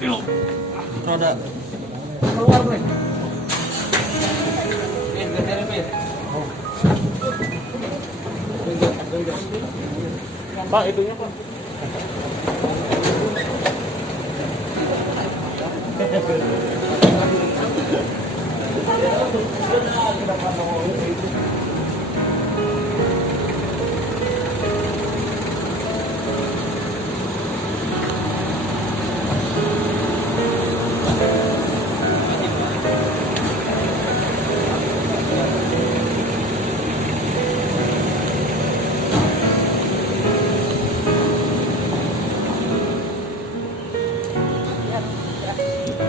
Film. Roda. Keluar, Bre. Pak, itunya Pak.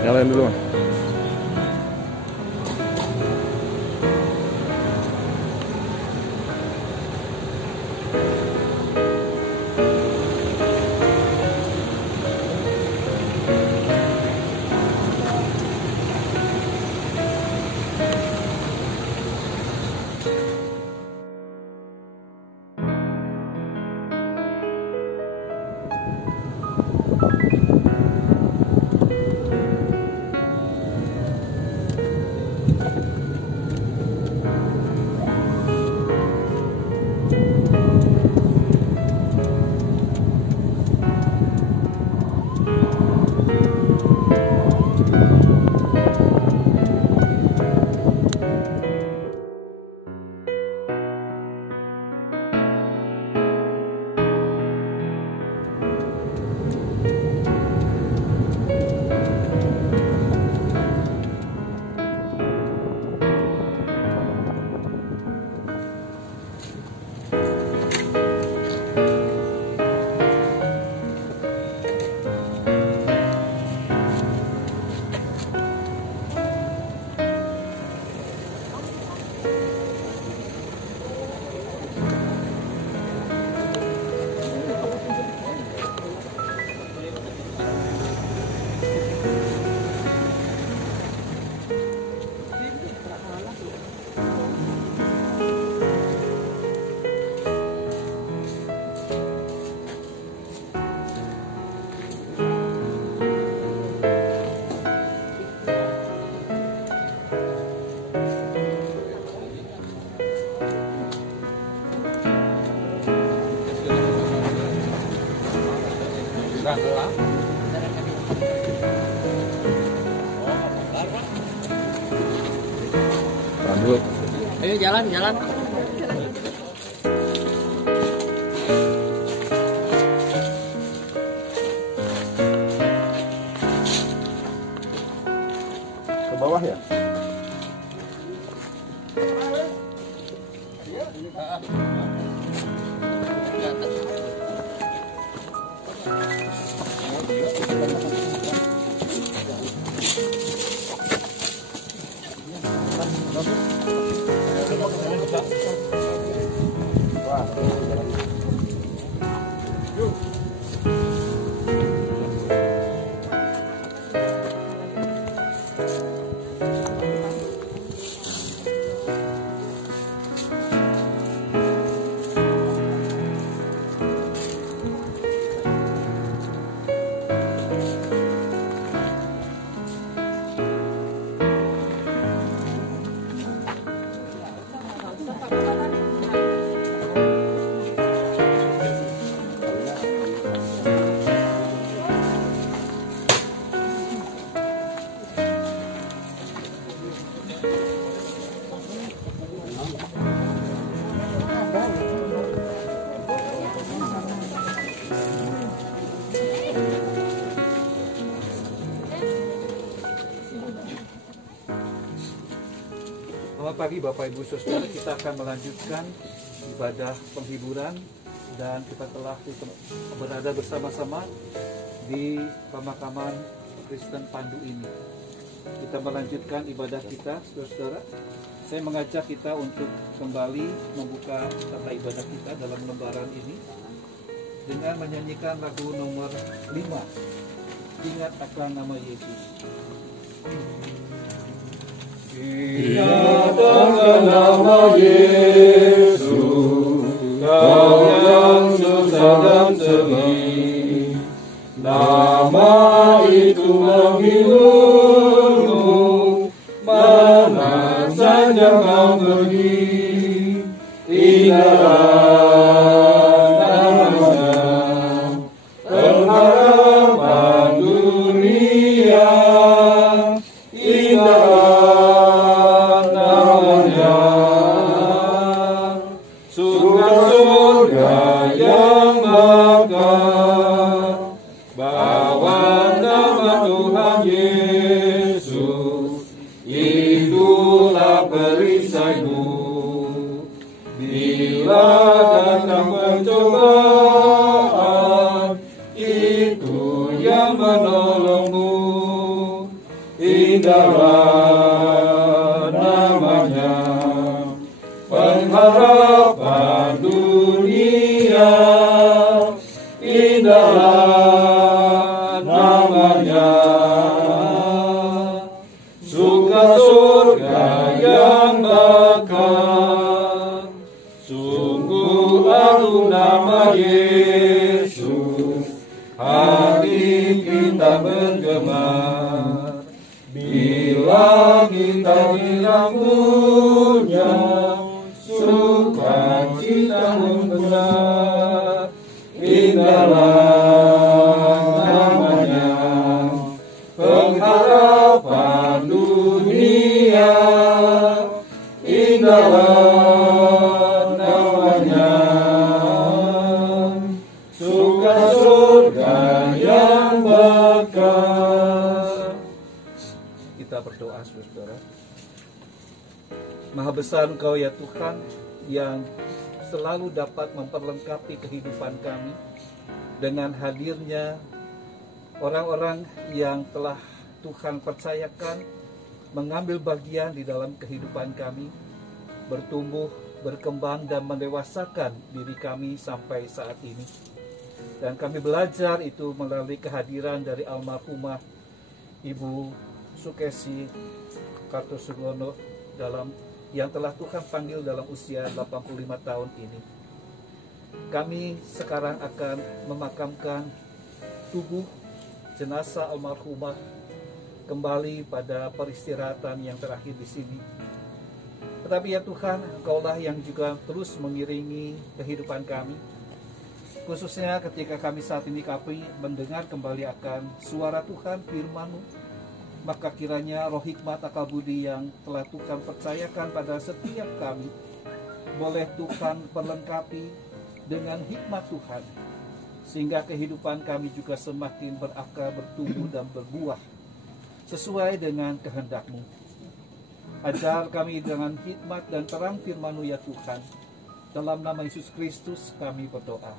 Nyalain dulu, Mas. Dulu. Ayo jalan. Ke bawah ya? Selamat pagi Bapak Ibu Saudara, kita akan melanjutkan ibadah penghiburan dan kita telah berada bersama-sama di pemakaman Kristen Pandu ini. Kita melanjutkan ibadah kita, saudara-saudara. Saya mengajak kita untuk kembali membuka tata ibadah kita dalam lembaran ini dengan menyanyikan lagu nomor 5, Ingat Akan Nama Yesus. Ingat akan nama Yesus, Kau susah dan sedih. Nama itu surga yang bakal. Bawa nama Tuhan Yesus, itulah perisaimu. Bila datang pencobaan, itu yang menolongmu. Indahlah namanya, pengharapan dunia. Indahlah namanya, suka surga yang bakal. Sungguh agung nama Yesus, hati kita bergemar. Bila kita dirangkulnya, sukacita benar. Indahlah namanya, pengharapan dunia. Indahlah namanya, suka surga yang bakal. Kita berdoa, saudara. Maha besar Engkau ya Tuhan, yang selalu dapat memperlengkapi kehidupan kami dengan hadirnya orang-orang yang telah Tuhan percayakan mengambil bagian di dalam kehidupan kami, bertumbuh, berkembang, dan mendewasakan diri kami sampai saat ini. Dan kami belajar itu melalui kehadiran dari almarhumah Ibu Sukesi Kartosugono yang telah Tuhan panggil dalam usia 85 tahun ini. Kami sekarang akan memakamkan tubuh jenazah almarhumah kembali pada peristirahatan yang terakhir di sini. Tetapi ya Tuhan, Engkaulah yang juga terus mengiringi kehidupan kami, khususnya ketika kami saat ini mendengar kembali akan suara Tuhan, firman-Mu. Maka kiranya roh hikmat akal budi yang telah Tuhan percayakan pada setiap kami, boleh Tuhan perlengkapi dengan hikmat Tuhan, sehingga kehidupan kami juga semakin berakar, bertumbuh, dan berbuah sesuai dengan kehendak-Mu. Ajar kami dengan hikmat dan terang firman-Mu ya Tuhan. Dalam nama Yesus Kristus kami berdoa.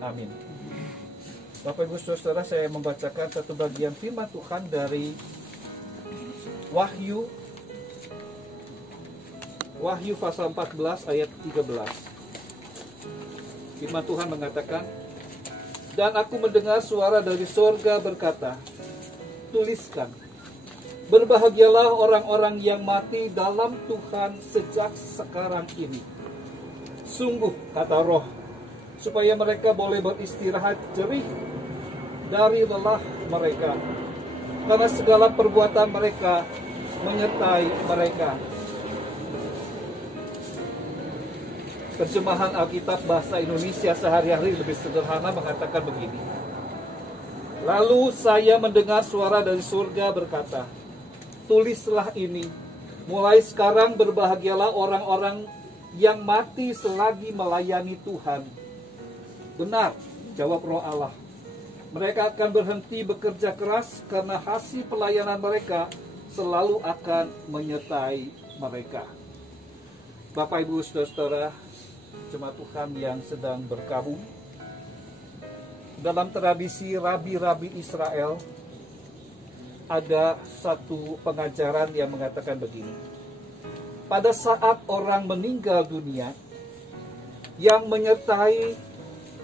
Amin. Bapak Ibu Saudara, saya membacakan satu bagian firman Tuhan dari Wahyu pasal 14 ayat 13. Firman Tuhan mengatakan, "Dan aku mendengar suara dari sorga berkata, tuliskan, berbahagialah orang-orang yang mati dalam Tuhan sejak sekarang ini. Sungguh, kata Roh, supaya mereka boleh beristirahat jerih dari lelah mereka, karena segala perbuatan mereka menyertai mereka." Terjemahan Alkitab bahasa Indonesia sehari-hari lebih sederhana mengatakan begini. "Lalu saya mendengar suara dari surga berkata, tulislah ini, mulai sekarang berbahagialah orang-orang yang mati selagi melayani Tuhan." Benar, jawab Roh Allah. Mereka akan berhenti bekerja keras karena hasil pelayanan mereka selalu akan menyertai mereka. Bapak, Ibu, Saudara, jemaat Tuhan yang sedang berkabung, dalam tradisi rabi-rabi Israel ada satu pengajaran yang mengatakan begini. Pada saat orang meninggal dunia, yang menyertai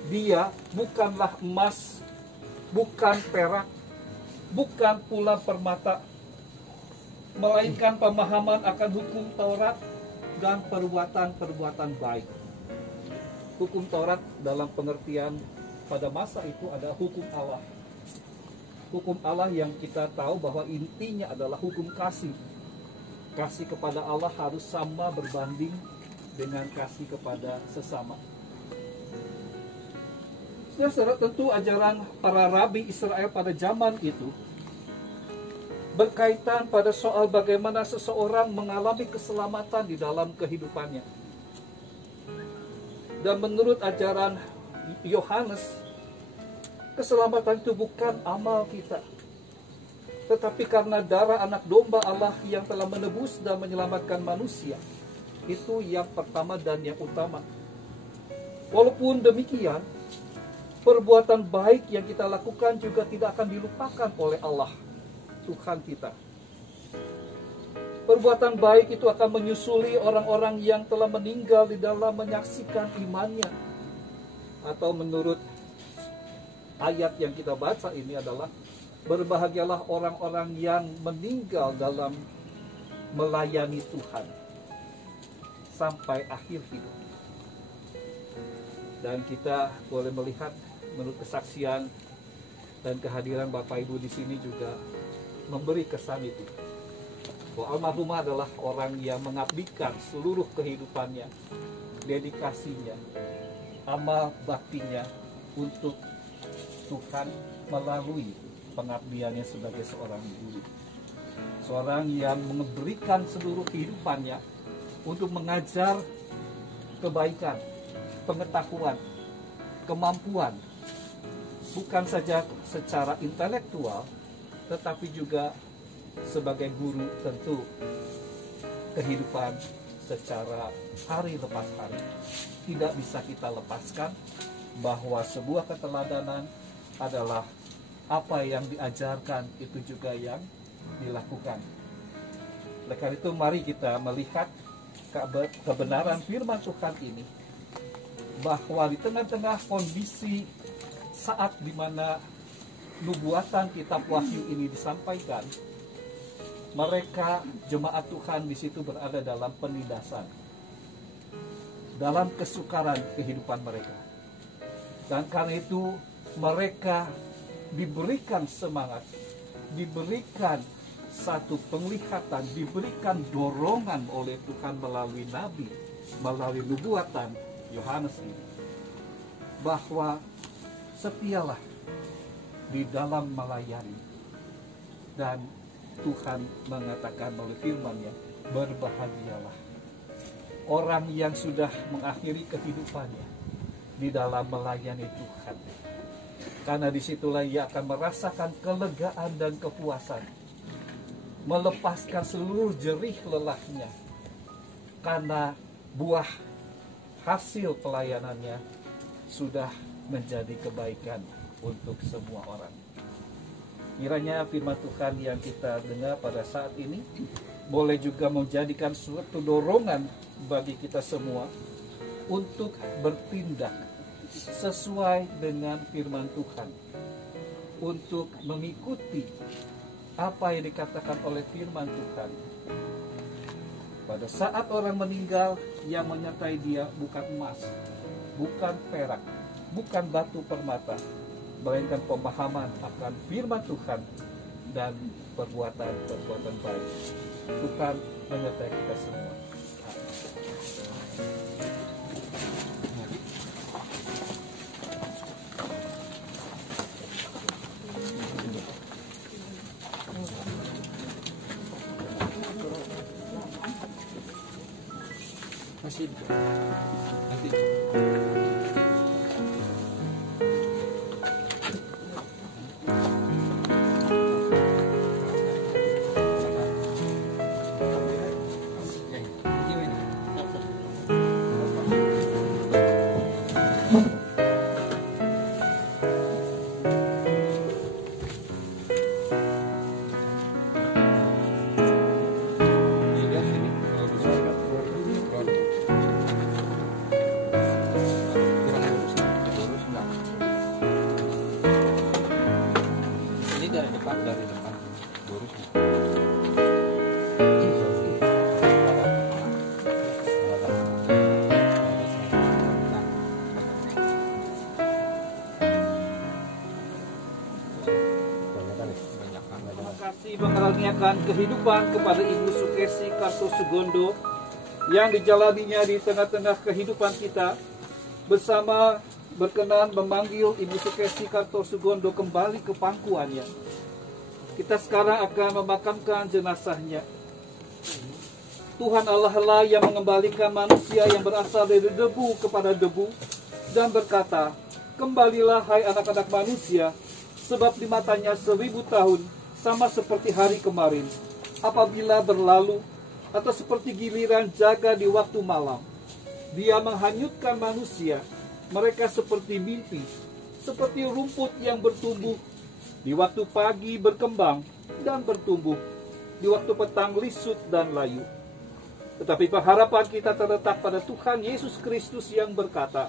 dia bukanlah emas, bukan perak, bukan pula permata, melainkan pemahaman akan hukum Taurat dan perbuatan-perbuatan baik. Hukum Taurat dalam pengertian pada masa itu adalah hukum Allah. Hukum Allah yang kita tahu bahwa intinya adalah hukum kasih. Kasih kepada Allah harus sama berbanding dengan kasih kepada sesama. Saudara, tentu ajaran para rabi Israel pada zaman itu berkaitan pada soal bagaimana seseorang mengalami keselamatan di dalam kehidupannya. Dan menurut ajaran Yohanes, keselamatan itu bukan amal kita, tetapi karena darah anak domba Allah yang telah menebus dan menyelamatkan manusia. Itu yang pertama dan yang utama. Walaupun demikian, perbuatan baik yang kita lakukan juga tidak akan dilupakan oleh Allah, Tuhan kita. Perbuatan baik itu akan menyusuli orang-orang yang telah meninggal di dalam menyaksikan imannya. Atau menurut ayat yang kita baca ini adalah, berbahagialah orang-orang yang meninggal dalam melayani Tuhan sampai akhir hidup. Dan kita boleh melihat menurut kesaksian dan kehadiran Bapak Ibu di sini juga memberi kesan itu. Bahwa almarhumah adalah orang yang mengabdikan seluruh kehidupannya, dedikasinya, amal baktinya untuk Tuhan melalui pengabdiannya sebagai seorang guru. Seorang yang memberikan seluruh kehidupannya untuk mengajar kebaikan, pengetahuan, kemampuan, bukan saja secara intelektual, tetapi juga sebagai guru tentu kehidupan secara hari lepas hari. Tidak bisa kita lepaskan bahwa sebuah keteladanan adalah apa yang diajarkan itu juga yang dilakukan. Oleh karena itu mari kita melihat kebenaran firman Tuhan ini, bahwa di tengah-tengah kondisi saat di mana nubuatan kitab Wahyu ini disampaikan, mereka jemaat Tuhan di situ berada dalam penindasan, dalam kesukaran kehidupan mereka. Dan karena itu mereka diberikan semangat, diberikan satu penglihatan, diberikan dorongan oleh Tuhan melalui nabi, melalui nubuatan Yohanes ini, bahwa setialah di dalam melayani. Dan Tuhan mengatakan melalui firman-Nya, berbahagialah orang yang sudah mengakhiri kehidupannya di dalam melayani Tuhan. Karena disitulah ia akan merasakan kelegaan dan kepuasan, melepaskan seluruh jerih lelahnya, karena buah hasil pelayanannya sudah menjadi kebaikan untuk semua orang. Kiranya firman Tuhan yang kita dengar pada saat ini boleh juga menjadikan suatu dorongan bagi kita semua untuk bertindak sesuai dengan firman Tuhan, untuk mengikuti apa yang dikatakan oleh firman Tuhan. Pada saat orang meninggal, yang menyertai dia bukan emas, bukan perak, bukan batu permata, melainkan pemahaman akan firman Tuhan dan perbuatan-perbuatan baik. Tuhan menyertai kita semua. Masih nanti. Mengaruniakan kehidupan kepada Ibu Sukesi Kartosugondo yang dijalaninya di tengah-tengah kehidupan kita, bersama berkenan memanggil Ibu Sukesi Kartosugondo kembali ke pangkuannya. Kita sekarang akan memakamkan jenazahnya. Tuhan Allah lah yang mengembalikan manusia yang berasal dari debu kepada debu dan berkata, kembalilah hai anak-anak manusia, sebab di matanya 1000 tahun sama seperti hari kemarin, apabila berlalu, atau seperti giliran jaga di waktu malam. Dia menghanyutkan manusia, mereka seperti mimpi, seperti rumput yang bertumbuh, di waktu pagi berkembang dan bertumbuh, di waktu petang lisut dan layu. Tetapi pengharapan kita terletak pada Tuhan Yesus Kristus yang berkata,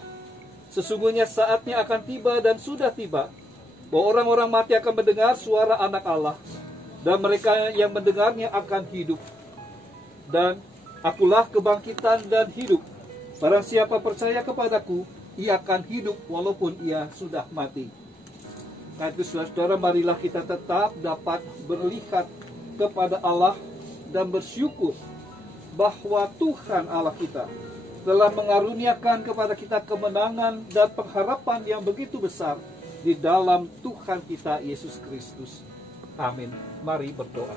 sesungguhnya saatnya akan tiba dan sudah tiba, bahwa orang-orang mati akan mendengar suara anak Allah, dan mereka yang mendengarnya akan hidup. Dan akulah kebangkitan dan hidup. Barang siapa percaya kepadaku, ia akan hidup walaupun ia sudah mati. Karena itu saudara-saudara, marilah kita tetap dapat berlihat kepada Allah dan bersyukur bahwa Tuhan Allah kita telah mengaruniakan kepada kita kemenangan dan pengharapan yang begitu besar di dalam Tuhan kita Yesus Kristus. Amin. Mari berdoa.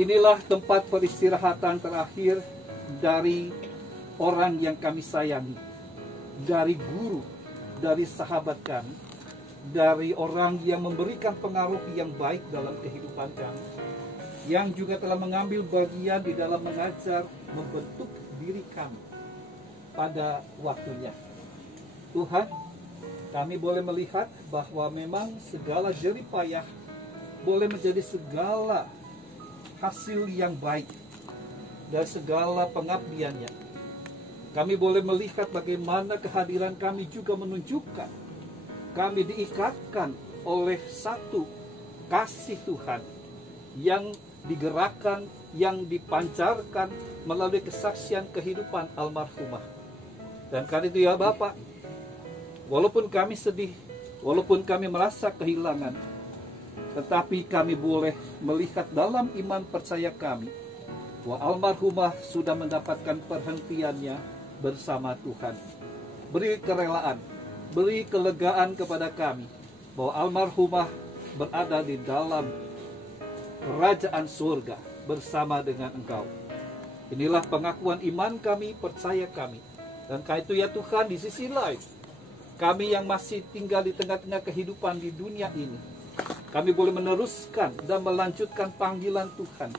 Inilah tempat peristirahatan terakhir dari orang yang kami sayangi, dari guru, dari sahabat kami, dari orang yang memberikan pengaruh yang baik dalam kehidupan kami, yang juga telah mengambil bagian di dalam mengajar, membentuk diri kami pada waktunya. Tuhan, kami boleh melihat bahwa memang segala jerih payah boleh menjadi segala hasil yang baik dan segala pengabdiannya. Kami boleh melihat bagaimana kehadiran kami juga menunjukkan kami diikatkan oleh satu kasih Tuhan yang digerakkan, yang dipancarkan melalui kesaksian kehidupan almarhumah. Dan karena itu ya Bapak, walaupun kami sedih, walaupun kami merasa kehilangan, tetapi kami boleh melihat dalam iman percaya kami bahwa almarhumah sudah mendapatkan perhentiannya bersama Tuhan. Beri kerelaan, beri kelegaan kepada kami bahwa almarhumah berada di dalam kerajaan surga bersama dengan Engkau. Inilah pengakuan iman kami, percaya kami. Dan karena itu ya Tuhan, di sisi lain, kami yang masih tinggal di tengah-tengah kehidupan di dunia ini, kami boleh meneruskan dan melanjutkan panggilan Tuhan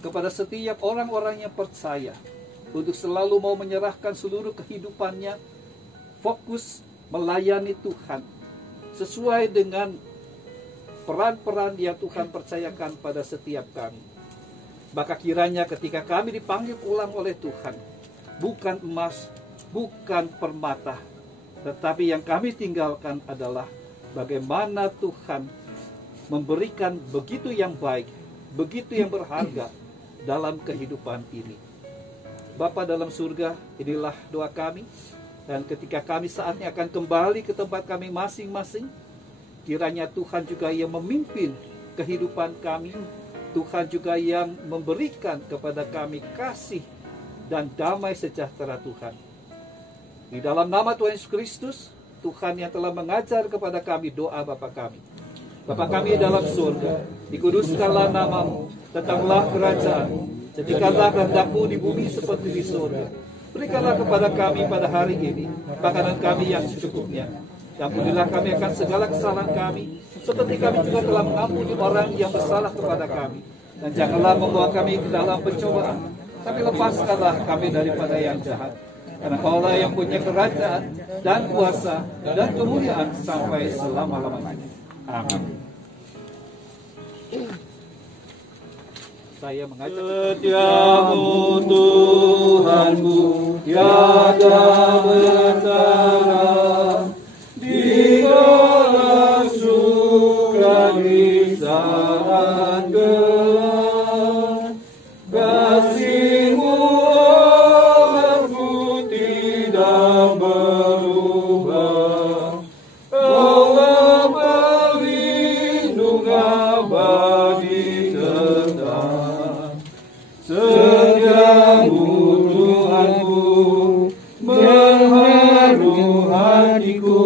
kepada setiap orang-orang yang percaya untuk selalu mau menyerahkan seluruh kehidupannya, fokus melayani Tuhan sesuai dengan peran-peran yang Tuhan percayakan pada setiap kami. Maka kiranya ketika kami dipanggil ulang oleh Tuhan, bukan emas, bukan permata, tetapi yang kami tinggalkan adalah bagaimana Tuhan memberikan begitu yang baik, begitu yang berharga dalam kehidupan ini. Bapa dalam surga, inilah doa kami. Dan ketika kami saatnya akan kembali ke tempat kami masing-masing, kiranya Tuhan juga yang memimpin kehidupan kami. Tuhan juga yang memberikan kepada kami kasih dan damai sejahtera Tuhan. Di dalam nama Tuhan Yesus Kristus, Tuhan yang telah mengajar kepada kami doa Bapa kami. Bapa kami dalam surga, dikuduskanlah namamu, datanglah kerajaan-mu, jadikanlah kehendak-mu di bumi seperti di surga. Berikanlah kepada kami pada hari ini makanan kami yang secukupnya. Ampunilah kami akan segala kesalahan kami, seperti kami juga telah mengampuni orang yang bersalah kepada kami. Dan janganlah membawa kami ke dalam pencobaan, tapi lepaskanlah kami daripada yang jahat. Karena Kaulah yang punya kerajaan dan kuasa dan kemuliaan sampai selama-lamanya. Amin. Saya mengajak Setiamu Tuhanku, tiada bertara, di dalam suka di saat gelap. Kasih-Mu Allahku tidak berubah. Kaulah pelindung abadi tetap. Setiamu Tuhanku, mengharu hatiku.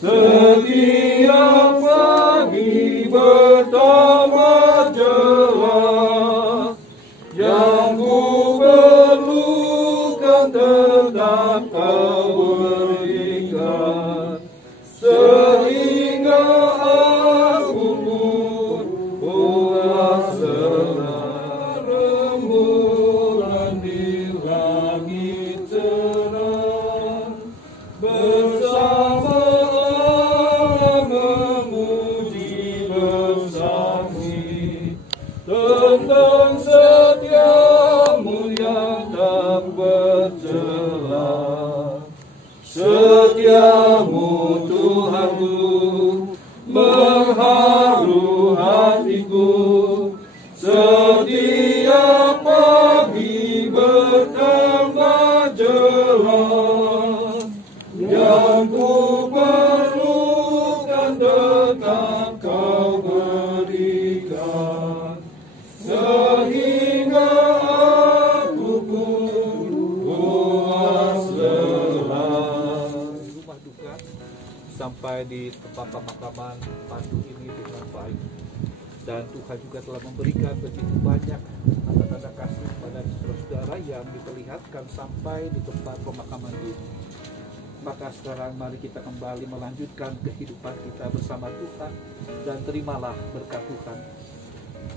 Setiap pagi bertambah jelas. tetap kau berikan, sehingga aku pun puasa rembulan di langit cerah, bersama memuji bersaksi tentang setiamu yang tak bercela. Setiamu Tuhanku mengharu hatiku, setiap pagi bertambah jelas. Yang ku perlukan tetap kau berikan, sehingga aku pun puas lelah. Rumah duka sampai di tempat pemakaman Pandu ini dengan baik, dan Tuhan juga telah memberikan begitu banyak tanda-tanda kasih kepada saudara-saudara yang diperlihatkan sampai di tempat pemakaman ini. Maka sekarang mari kita kembali melanjutkan kehidupan kita bersama Tuhan, dan terimalah berkat Tuhan.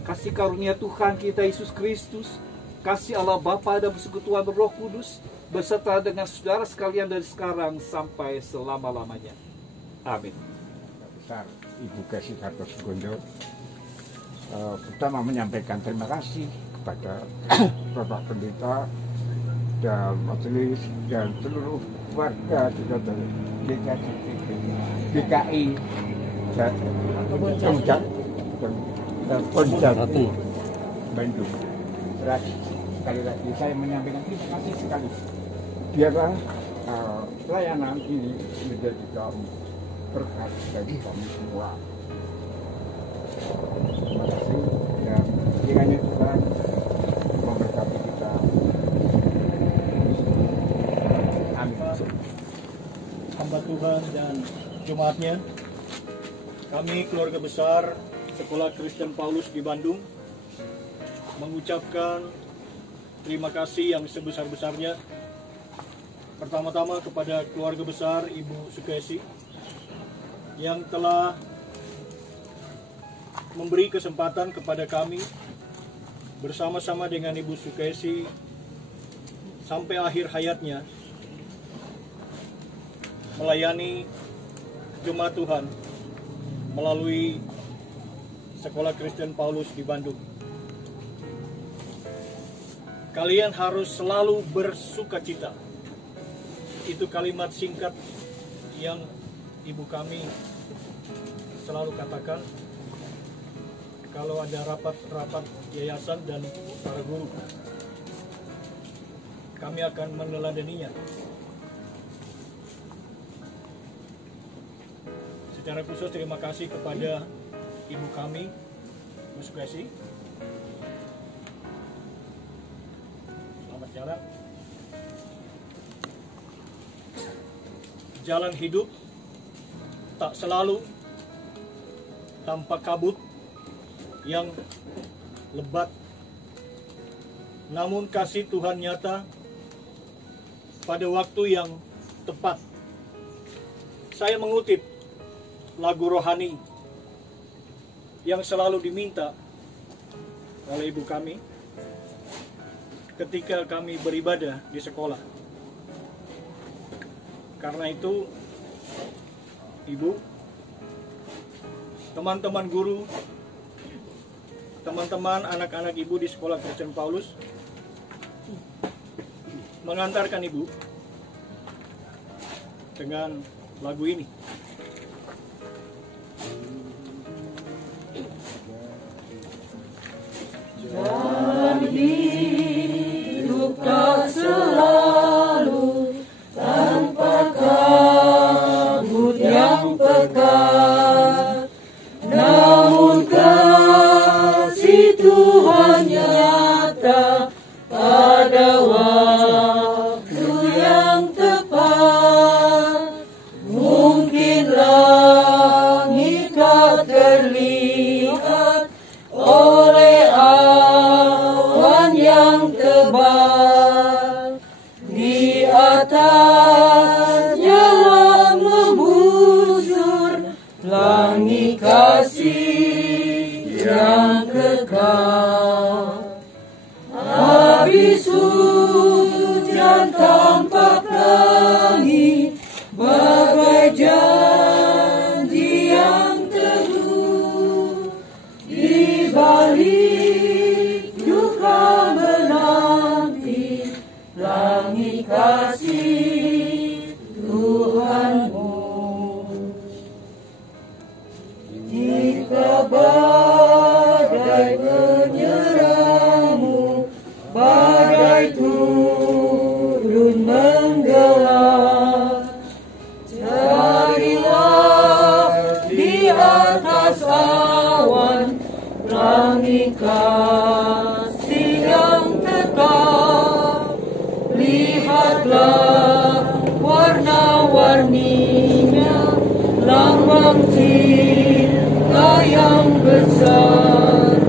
Kasih karunia Tuhan kita Yesus Kristus, kasih Allah Bapa dan persekutuan Roh Kudus beserta dengan saudara sekalian dari sekarang sampai selama-lamanya. Amin. Besar Ibu Kasih Kartos Gondo, pertama menyampaikan terima kasih kepada Bapak Pendeta dan majelis dan seluruh warga juga dari DKI dan Ponjat Bandung. Sekali lagi saya menyampaikan terima kasih sekali. Biarlah pelayanan ini menjadi berkat bagi kami semua. Terima kasih, dan kiranya Tuhan memberkati kita. Amin. Hamba Tuhan dan jemaatnya, kami keluarga besar Sekolah Kristen Paulus di Bandung mengucapkan terima kasih yang sebesar-besarnya pertama-tama kepada keluarga besar Ibu Sukesi yang telah memberi kesempatan kepada kami bersama-sama dengan Ibu Sukesi sampai akhir hayatnya melayani jemaat Tuhan melalui Sekolah Kristen Paulus di Bandung. Kalian harus selalu bersukacita. Itu kalimat singkat yang ibu kami selalu katakan kalau ada rapat-rapat yayasan dan para guru. Kami akan meneladaninya. Secara khusus terima kasih kepada ibu kami, Bu Sukesi. Selamat jalan. Jalan hidup tak selalu tanpa kabut yang lebat, namun kasih Tuhan nyata pada waktu yang tepat. Saya mengutip lagu rohani yang selalu diminta oleh ibu kami ketika kami beribadah di sekolah. Karena itu, ibu, teman-teman guru, teman-teman anak-anak ibu di Sekolah Kristen Paulus mengantarkan ibu dengan lagu ini. Jalan hidup tak selalu tanpa kabut yang pekat, namun kasih Tuhan nyata pada waktu yang tepat. Mungkin langit tak terlihat oleh awan yang tebal, atas yang membusur langit kasih yang kekal. Habis hujan tampak langit bagai janji yang teguh. Di balik duka menanti langit kasih Tuhanmu. Jika badai menyerangmu, badai turun menggelap, carilah di atas awan langit kasih yang tetap. Lihatlah warna-warninya, lambang cinta yang besar.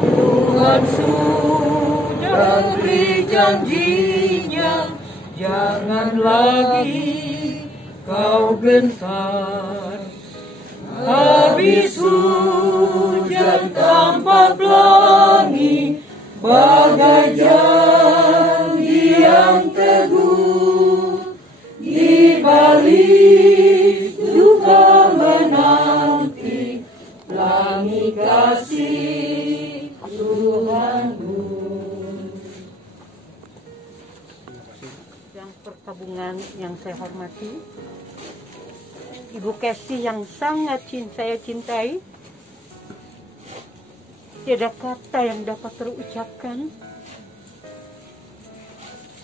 Tuhan sudah beri janjinya, jangan lagi kau gentar. Habis hujan tampak langit bagai janji yang teguh. Di balik duka menanti langit kasih Tuhanmu. Yang perkabungan yang saya hormati, Ibu Kesi yang sangat saya cintai, tidak kata yang dapat terucapkan.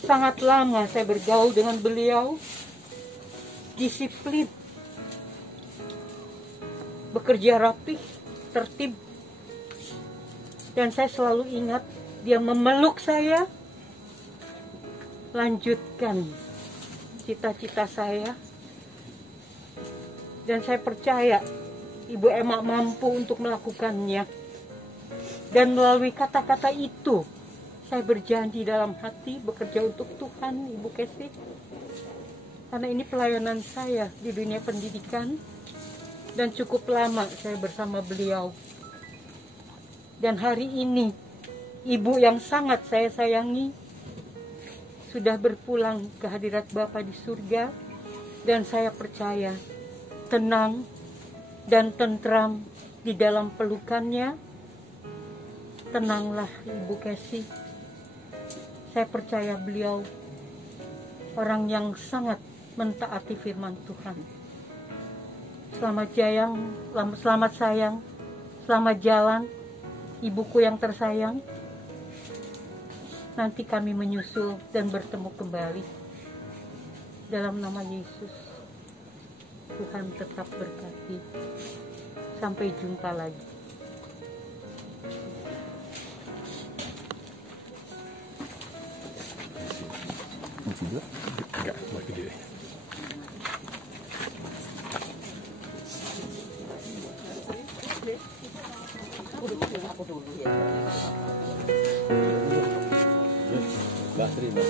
Sangat lama saya bergaul dengan beliau, disiplin, bekerja rapih, tertib. Dan saya selalu ingat dia memeluk saya, lanjutkan cita-cita saya. Dan saya percaya Ibu Emma mampu untuk melakukannya. Dan melalui kata-kata itu, saya berjanji dalam hati bekerja untuk Tuhan, Ibu Kesi. Karena ini pelayanan saya di dunia pendidikan. Dan cukup lama saya bersama beliau. Dan hari ini, Ibu yang sangat saya sayangi, sudah berpulang ke hadirat Bapa di surga. Dan saya percaya, tenang dan tentram di dalam pelukannya. Tenanglah Ibu Kesi. Saya percaya beliau orang yang sangat mentaati firman Tuhan. Selamat sayang, selamat jalan, ibuku yang tersayang. Nanti kami menyusul dan bertemu kembali. Dalam nama Yesus, Tuhan tetap berkati. Sampai jumpa lagi. Enggak, buat video. Terima.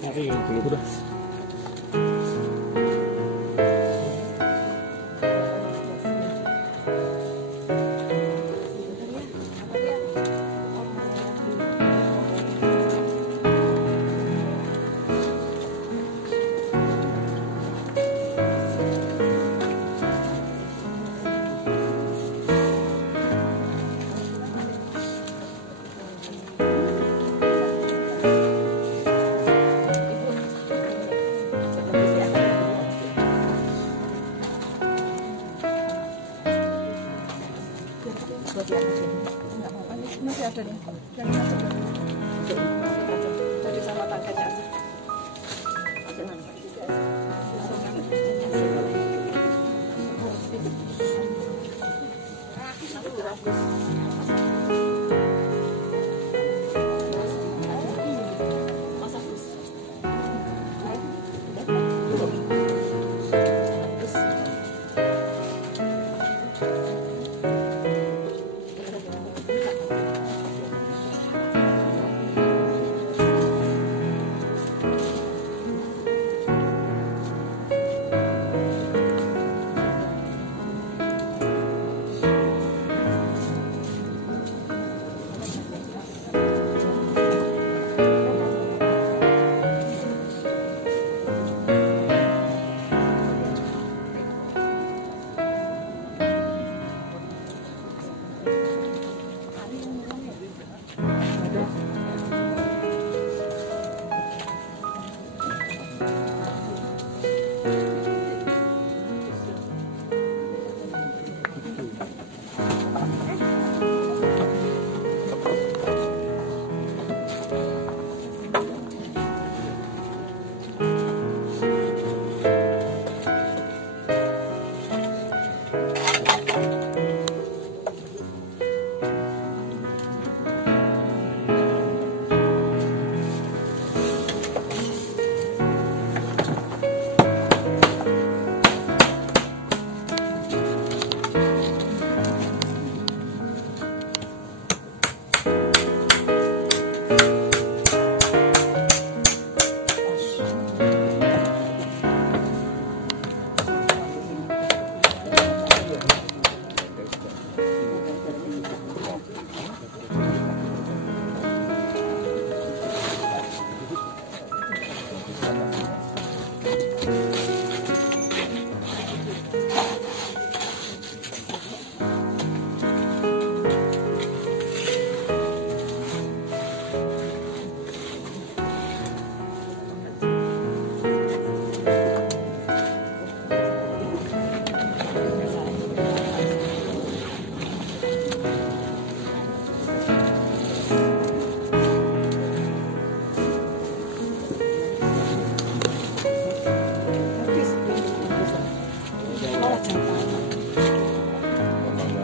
Nanti dulu udah. Masih ada deh. Tadi sama tangkanya aja.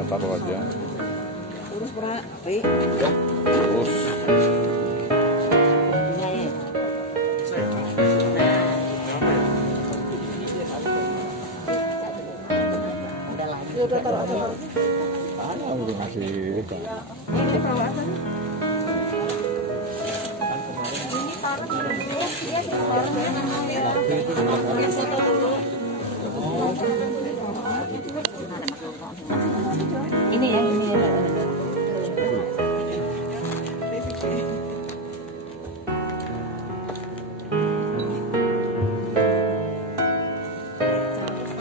Taruh aja. Urus pernah, Pi. Terus Udah taruh aja. udah ngasih. Ini perawatan. Ini taruh dulu. Iya, taruh ya. Oke, foto dulu. Ini ya, ini ya.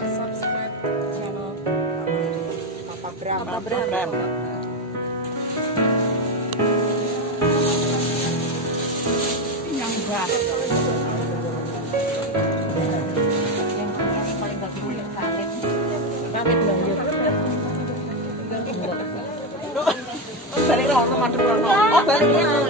Subscribe channel Papa Bram. Yang berat. Yang paling bagus yang karet. Karet dong, yuk. Balik dong, teman-teman. Oh, baliknya.